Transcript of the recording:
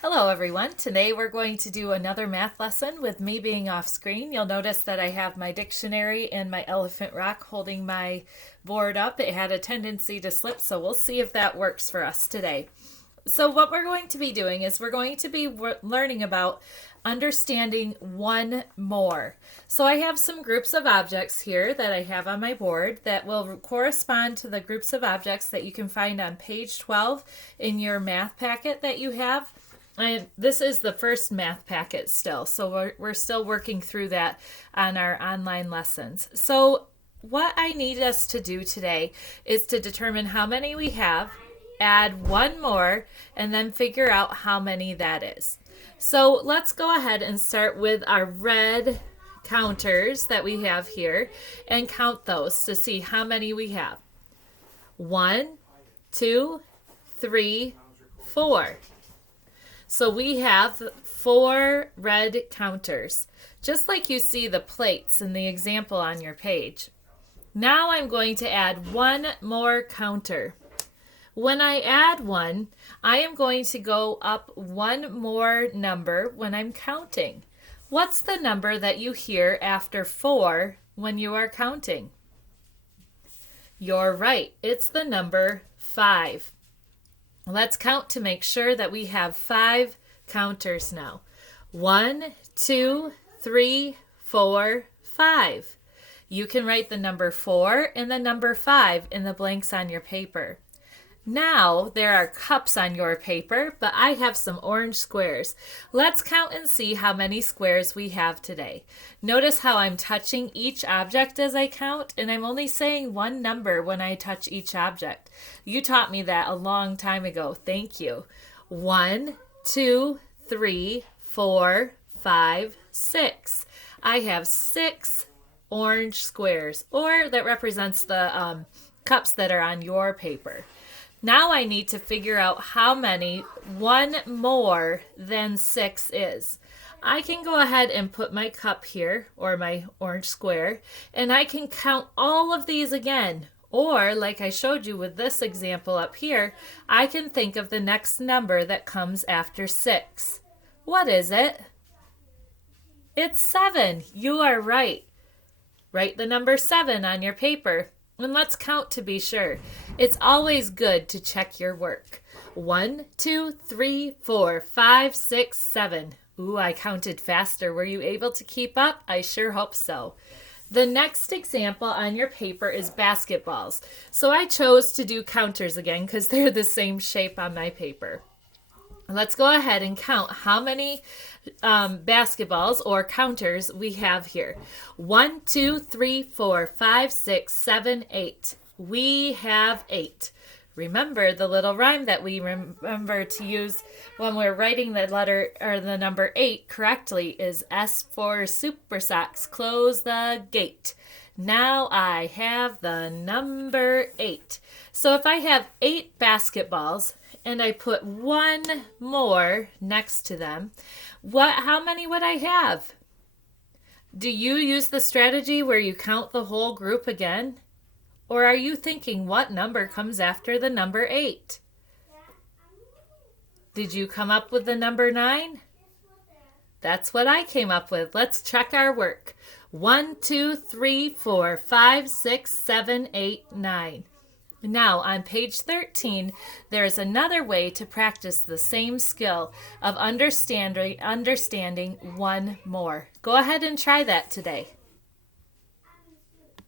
Hello everyone. Today we're going to do another math lesson with me being off screen. You'll notice that I have my dictionary and my elephant rock holding my board up. It had a tendency to slip, so we'll see if that works for us today. So what we're going to be doing is we're going to be learning about understanding one more. So I have some groups of objects here that I have on my board that will correspond to the groups of objects that you can find on page 12 in your math packet that you have. This is the first math packet still, so we're still working through that on our online lessons. So what I need us to do today is to determine how many we have, add one more, and then figure out how many that is. So let's go ahead and start with our red counters that we have here and count those to see how many we have. 1, 2, 3, 4. So we have 4 red counters, just like you see the plates in the example on your page. Now I'm going to add one more counter. When I add one, I am going to go up one more number when I'm counting. What's the number that you hear after 4 when you are counting? You're right, it's the number 5. Let's count to make sure that we have 5 counters now. 1, 2, 3, 4, 5. You can write the number 4 and the number 5 in the blanks on your paper. Now there are cups on your paper, but I have some orange squares. Let's count and see how many squares we have today. Notice how I'm touching each object as I count, and I'm only saying one number when I touch each object. You taught me that a long time ago. Thank you. 1, 2, 3, 4, 5, 6. I have 6 orange squares, or that represents the cups that are on your paper. Now I need to figure out how many one more than 6 is. I can go ahead and put my cup here, or my orange square, and I can count all of these again. Or, like I showed you with this example up here, I can think of the next number that comes after 6. What is it? It's 7. You are right. Write the number 7 on your paper. And let's count to be sure. It's always good to check your work. 1, 2, 3, 4, 5, 6, 7. Ooh, I counted faster. Were you able to keep up? I sure hope so. The next example on your paper is basketballs. So I chose to do counters again because they're the same shape on my paper. Let's go ahead and count how many basketballs or counters we have here. 1, 2, 3, 4, 5, 6, 7, 8. We have 8. Remember the little rhyme that we remember to use when we're writing the letter or the number 8 correctly is S for Super Socks, close the gate. Now I have the number 8. So if I have 8 basketballs and I put one more next to them, how many would I have? Do you use the strategy where you count the whole group again? Or are you thinking what number comes after the number 8? Did you come up with the number 9? That's what I came up with. Let's check our work. 1, 2, 3, 4, 5, 6, 7, 8, 9. Now, on page 13, there's another way to practice the same skill of understanding one more. Go ahead and try that today.